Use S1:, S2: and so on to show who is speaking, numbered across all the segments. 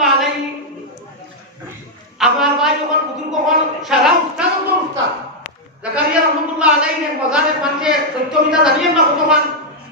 S1: রহমতুল্লাহ আলাই আমার ভাই যখন বুজুর্গ হল সারা উস্তাদ তো উস্তাদ। জাকারিয়া রহমতুল্লাহ আলাই এক বাজারের মানুষে সত্যমিতা জানিয়ে না কতমান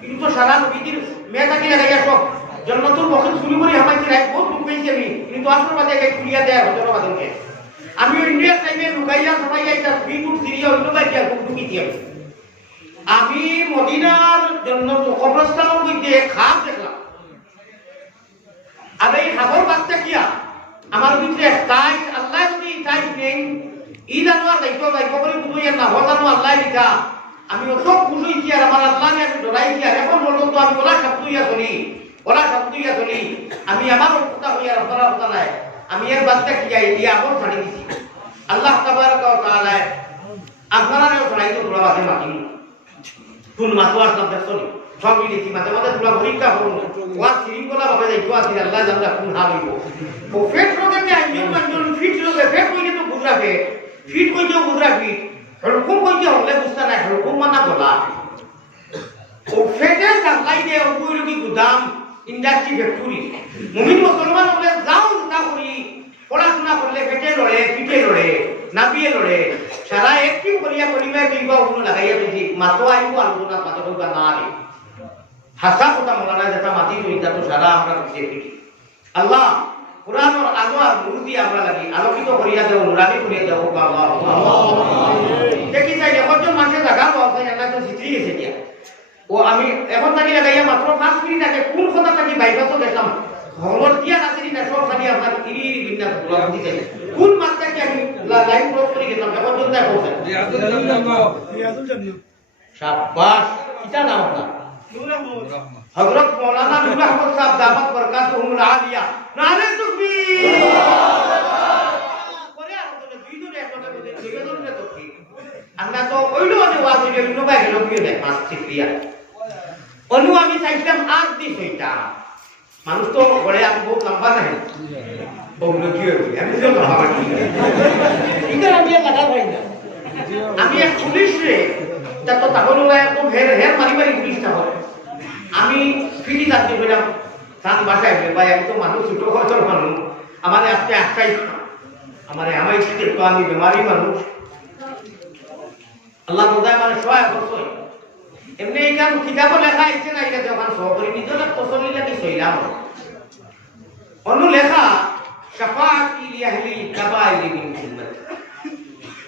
S1: কিন্তু তো সারা নবীজির মেয়ে থাকি লাগাইয়া সব জন্মতুর বছর শুরু করি হামাইছি রাখ বহুত দুঃখ পেয়েছি আমি। কিন্তু আসর বাদে গাই খুলিয়া দেয় হজর আমি ইন্ডিয়ার টাইমে লুকাইয়া সবাই ফ্রি টুর সিরিয়া অন্য বাইকে ঢুকিছি আমি আমি মদিনার জন্য কবরস্থানের মধ্যে খাপ দেখলাম। আর এই হাবর বাচ্চা কিয়া? আমার ভিতরে তাই আল্লাহ যদি তাই নেই, ই জানো আর দায়িত্ব দায়িত্ব করে বুঝই না হল জানো আল্লাহ লিখা আমি অত খুশি কি আর আমার আল্লাহ আমি ডরাই কি আর? এখন বলতো তো, আমি ওলা শব্দ ইয়া চলি ওলা শব্দ ইয়া চলি আমি আমার কথা হইয়া রব্বানা কথা নাই। আমি এর বাচ্চা কি যাই দিয়ে আমল ছাড়ি দিছি। আল্লাহ তাবারক ওয়া তাআলা আপনারা ছাড়াই তো তোলা বাজে মাতি কোন মাতোয়ার শব্দ সরি সব মিলেছি মাঝে মাঝে তোলা পরীক্ষা করুন? ওয়ার শৃঙ্খলা ভাবে যাইতো আছে, আল্লাহ জানলা কোন হাল হইব? ও ফেট রোগে তে আইজন মানজন ফিট রোগে ফেট কইলে তো বুঝরা ফেট ফিট কইতে বুঝরা ফিট হলকুম কইতে হলে বুঝতা না হলকুম মানা বলা ও ফেটে সাপ্লাই দে ও কইলো কি গুদাম ইন্ডাস্ট্রি ফ্যাক্টরি মুমিন মুসলমান হলে যাও তা করি। পড়াশোনা করলে ফেটে লড়ে পিঠে লড়ে, নাবিয়ে লড়ে। সারা একটি করিয়া করিবা করিবা কোনো লাগাইয়া দিছি মাতো আইবো আলোচনা মাতো না আরে। হাসা কথা মৌলানা যেটা মাতি রইতা তো সারা আমরা পিছিয়ে পিঠি আল্লাহ কোরআনের আলো আর নূর দিয়ে আমরা লাগি আলোকিত করিয়া দেও নুরানি করিয়া দেও। আল্লাহ দেখি চাই একজন মানুষের জায়গা পাওয়া যায় না তো দিয়া ও আমি এখন থাকি লাগাইয়া মাত্র পাঁচ মিনিট আগে কোন কথা থাকি বাইপাসও দেখলাম হলর দিয়া নাচেরি না সব খালি আপনার ইরি বিন্যাসগুলো দিতে কোন মাত্রাকে আমি লাইন ক্রস করে গেলাম? এখন জন্য পৌঁছে শাবাশ কিটা নাম আপনার হযরত মৌলানা নূর আহমদ সাহেব দামাত বরকাতুহুল আলিয়া নারে তাকবীর করে আর তো দুই দরে একটা করে দুই দরে তো কি আমরা তো কইলো যে ওয়াজ হইল অন্য বাই গেল কি দেখ মাস চিকলিয়া অনু আমি চাইছিলাম আজ দিস হইতা মানুষ তো বলে আমি বহুত লম্বা নাই ওগুলো কি হবে আমি তো লম্বা মাটি এটা আমি লাগা পাই না আমি এক পুলিশ রে তা তো তাহলে একদম হের হের মারি মারি পুলিশটা হয় আমি ফিরি যাচ্ছি বললাম সাত বাসায় ভাই, আমি তো মানুষ, ছোট বছর মানুষ। আমার আজকে একটাই আমার স্টেট তো আমি বেমারি মানুষ। আল্লাহ বোধহয় মানে সহায় করছে এমনি এইখান কিতাবও লেখা আছে না, এটা যখন সহকরি নিজের তসলি লাগি সইলাম। অন্য লেখা শাফাআত ইলিয়াহলি কাবাইলি মিন উম্মতি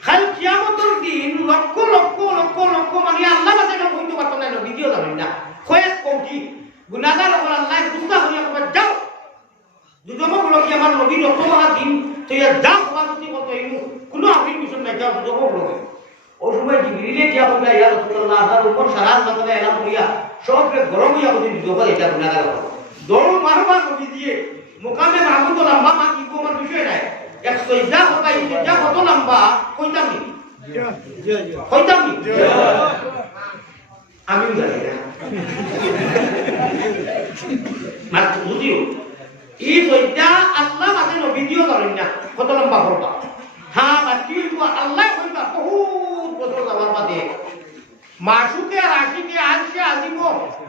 S1: খাল কিয়ামতের দিন লক্ষ লক্ষ লক্ষ লক্ষ মানে আল্লাহ বাদে না কইতে পারতো না ভিডিও জানেন না কয়েক কোটি গুনাহগার ওপর আল্লাহ গুস্তা হইয়া কবে যাও দুজনক লোক আমার নবী যত মহা দিন তো ইয়া যা সমাজতি মতো এই কোনো আমি মিশন নাই যাও দুজনক লোক ও সময় জিবরিলে কিয়া বললা রাসূলুল্লাহ তার উপর সারা মাসলা এলাম করিয়া সবকে গরম হইয়া বলি দুজনক এটা গুনাহগার দৌড় মারবা নবী দিয়ে, মুকামে মাহমুদ লম্বা, মা কি কো আমার বিষয় নাই। এক সইজা হতা এই কত লম্বা, কইতাম? নি কইতাম? নি আমিও জানি না। না, কত লম্বা করবা হ্যাঁ বাকি আল্লাহ কইবা বহুত বছর যাবার বাদে মাসুকে আর আশিকে আনসে আজিব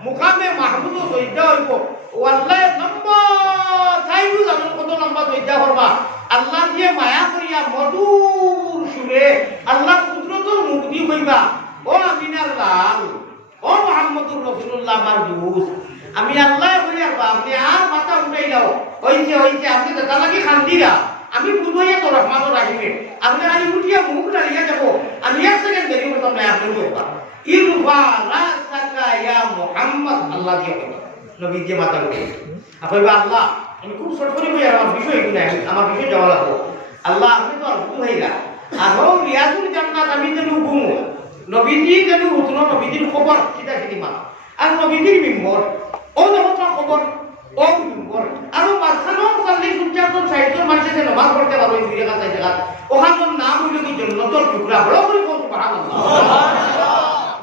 S1: মুখামে মাহমুদ সইজা হইব। ও আল্লাহ লম্বা তাইও জানো কত লম্বা সইজা করবা। আল্লাহ দিয়ে মায়া করিয়া মধুর সুরে আল্লাহ কুদরতর মুখ দি কইবা ও আমিনার লাল, ও মোহাম্মদুর রসুল্লাহ আমার দুস আমি আল্লাহ বলি, আর আপনি আর মাথা উঠাই দাও হইছে হইছে, আপনি দাদা লাগি খান্দিরা আমি বুঝাইয়া তো রহমানুর রাহিমে। আপনি খালি উঠিয়া মুখ দাঁড়িয়ে যাব। আমি এক সেকেন্ড দেরি করতাম না আপনি ইরফা রাসাকা ইয়া মুহাম্মদ। আল্লাহ দিয়ে কইবা নবী দিয়ে মাথা উঠে আপনি আল্লাহ, আমি খুব ছোট করে কই আমার বিষয় নাই আমার বিষয় যাওয়া লাগবো। আল্লাহ আপনি তো হয়ে গা আর রিয়াজুল জান্নাত, আমি যেন ঘুমো নবীজি যেন উঠল নবীজির খবর কিতা কিতি মা আর নবীজির মিম্বর, ও নবতার খবর, ও মিম্বর। আর মাঝখানেও চাল্লিশ পঞ্চাশজন ষাটজন মানুষের যে নমাজ পড়তে পারো এই জায়গা চাই জায়গা ওখানজন নাম হইল কি জন্নতর টুকরা। বড় করে বলতে পারা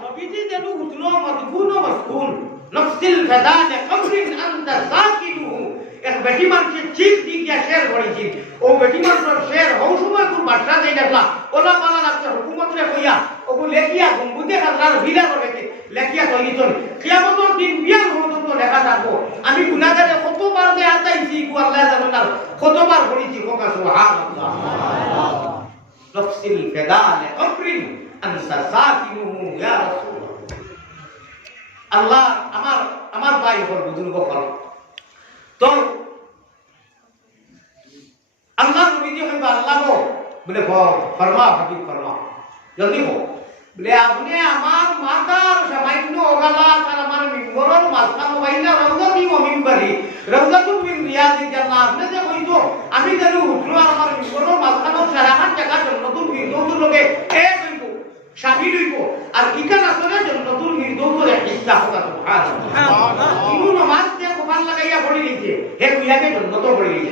S1: নবীজি যেন উঠল মদগুন মসকুন নফসিল ফাদানে কবরিন আনতা সাকিনুহু এক বেটি মানুষের চিপ দি গিয়া শের করেছি ও বেটি মানুষের শের হও সময় কোন বাদশা দেই দেখলা। ওলা মালা লাগছে হুকুমতরে কইয়া। ওগু লেখিয়া গম্বুজে খাজনার ভিলা করেছে লেখিয়া তৈরি চল দিন বিয়ার হতো লেখা থাকব আমি গুনাহগারে কতবার যে আতাইছি গু আল্লাহ জানো না। কতবার বলেছি কোকা সুবহানাল্লাহ। নফসিল ফিদালে কবরিন আনসা সাকিনুহু রাসূলুল্লাহ। আল্লাহ আমার আমার ভাই বুজুর্গ হল তো আল্লাহ নবীজি হইবা? আল্লাহ গো বলে ফরমা, হাবিব, ফরমা। জলদি হো বলে, আপনি আমার মাতার সামান্য ওগালা তার আমার মিম্বরের মাঝখানে বাইনা রওজা দি মিম্বরি। রওজা তু মিন রিয়াদি জান্নাত আপনি যে কইতো আমি জানি উঠল আমার মিম্বরর মাঝখান সারাখান জায়গা জন্নতুল ফিরদৌসুর লগে এ কইবো শামিল হইব আর ইকান আসলে জন্নতুল ফিরদৌসুর এক ইচ্ছা হোক সুবহানাল্লাহ ইনু নামাজ যে কোবান লাগাইয়া পড়ি দিছে হে কুইয়াকে জন্নত পড়ি দিছে সুবহানাল্লাহ সুবহানাল্লাহ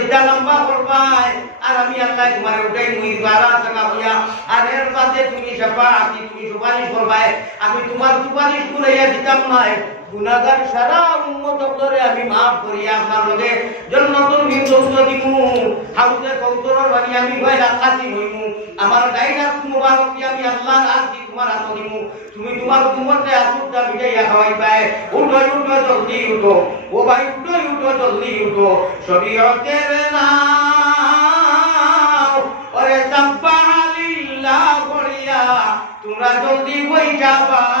S1: সজ্জা লম্বা করবাই আর আমি আল্লাহ তোমার উঠাই মুই দ্বারা থাকা হইয়া, আর এর বাদে তুমি সাফাতি তুমি সুপারিশ করবাই আমি তোমার সুপারিশ করে দিতাম নাই। গুনাহগার সারা উম্মত করে আমি মাফ করিয়া আপনার লগে। জন্নতুল ফিরদৌস দিমু হাউজে কৌতরর বানি আমি ভাই রাখাসি হইমু। আমার গাইডার মুবারক কি আমি আল্লাহর দি তোমার হাত দিমু তুমি তোমার উম্মতে আসুদা মিটাইয়া খাওয়াই পায়। উঠো উঠো, জলদি উঠো। ও ভাই, উঠো উঠো, জলদি উঠো। শরীয়তের নাম ওরে সাব্বাহালিল্লাহ করিয়া তোমরা জলদি বই যাবাও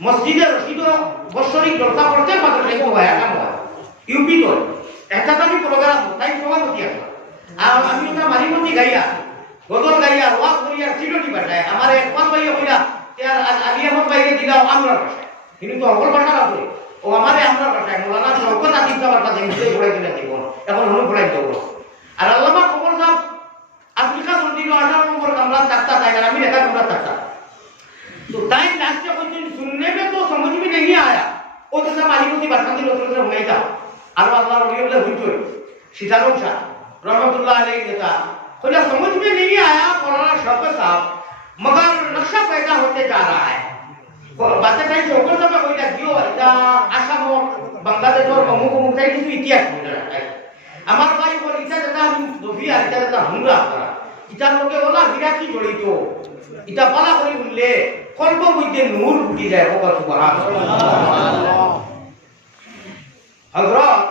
S1: মসজিদে রশিদ বৎসরিক জলসা করতে মাত্র লেখো ভাই একাম হয় ইউপি তো একটা আমি প্রোগ্রাম তাই সভাপতি আছে আর আমি ওটা মারিমতি গাইয়া, গজল গাইয়া ওয়াক করিয়া সিডটি বাসায়। আমার এক পাঁচ ভাইয়া বইলা তার আলী আহমদ ভাইকে দিলাম আমরা কিন্তু তো অকল ভাষা আছে ও আমারে আমরা বাসায়, মোলানা শওকত আদিব সাহেব কাছে নিশ্চয়ই ঘোরাই দিলে দিব এখন হলো ঘোরাই দেবো আর আল্লামা কবর সাহেব আফ্রিকা সন্দিল আঠারো নম্বর কামরা থাকতা তাই আমি একা কামরা থাকতা তো তাই লাস্টে सीताराम शाह रहमतुल्लाह अलैहि देता बोला समझ में नहीं आया मौलाना शौकत साहब मगर नक्शा पैदा होते जा रहा है বাচ্চা তাই চৌকর সাহেব কইলা কিও এটা আসাম বাংলাদেশের অমুক অমুক তাই কিছু ইতিহাস কইলা আমার ভাই বল ইটা যেটা আমি দফি আর ইটা যেটা হুমরা করা ইটার লোকে বলা হীরা কি জড়িত ইটা বলা করি বললে কল্প মধ্যে নূর ফুটি যায় ওকা সুবহানাল্লাহ হযরত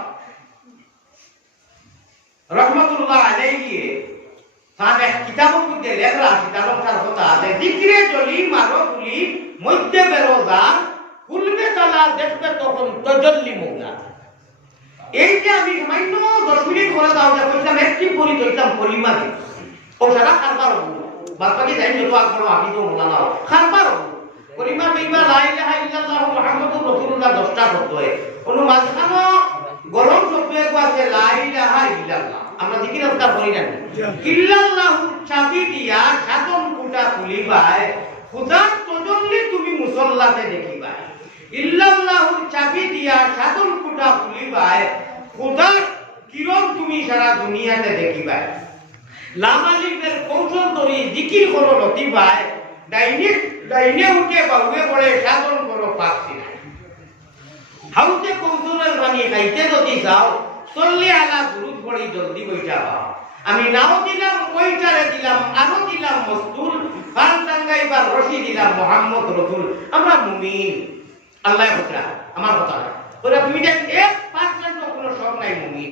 S1: রহমতুল্লাহ আলাইহি, তার এক কিতাবের মধ্যে লেখা আছে তার কথা আছে। দিকরে জলি মারো গুলি মধ্যে বেরোজা কুলবে তালা দেখবে তখন তজল্লি মৌলা। এই যে আমি সামান্য দশ মিনিট করে দাও যে কইতাম একটি পরি কইতাম কলিমা দি ও সারা কারবার হব। বাদবাকি যাই যত আগবড় আমি তো মোলা না কারবার হব। কলিমা কইবা, লা ইলাহা ইল্লাল্লাহ মুহাম্মাদুর রাসূলুল্লাহ, দশটা শব্দ অনু মাঝখানো গরম শব্দ আছে লা ইলাহা ইল্লাল্লাহ। আমরা দিকির আজকার করি না ইল্লাল্লাহু চাবি দিয়া সাতন কুটা খুলিবায় খুদার তজল্লি তুমি মুসল্লাতে দেখিবায় ইল্লাল্লাহুর চাবি দিয়া সাতন কুটা খুলিবায় খুদার কিরণ তুমি সারা দুনিয়াতে দেখিবায় লামালিকের কৌশল ধরি জিকির করো লতিবায় ডাইনে ডাইনে উঠে বাউয়ে পড়ে সাধন করো না হাউসে কমজোরের বানিয়ে খাইতে যদি যাও, চললে আলা গুরুত পড়ি জলদি বইটা পাও আমি নাও দিলাম ওইটারে দিলাম আরও দিলাম, মস্তুল ফান টাঙ্গাইবার রশি দিলাম, মোহাম্মদ রসুল আমরা মুমিন। আল্লাহ আমার কথা ওরা তুমি এক পার্সেন্ট কোনো সব নাই মুমিন।